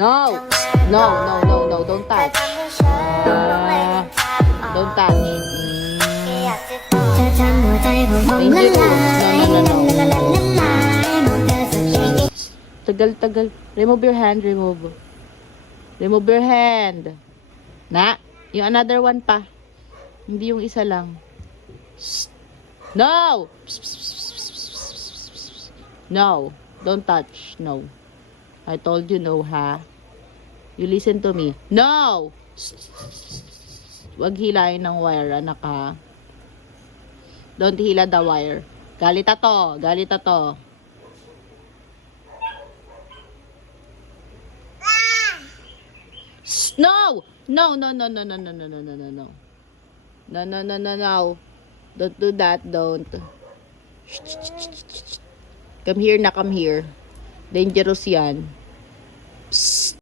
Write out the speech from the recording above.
No! No, no, no, no. Don't touch. Don't touch. Thank you. No, no, no, no. Tagal, tagal. Remove your hand, remove. Remove your hand. Na, yung another one pa. Hindi yung isa lang. No! No. Don't touch. No. I told you no, ha? You listen to me. No! Wag hilahin ng wire, anak, ha? Don't hila the wire. Galit ato. Galit ato. No! No, no, no, no, no, no, no, no, no, no, no. No, no, no, no, no. Don't do that, don't. Come here na, come here. Dangerous yan.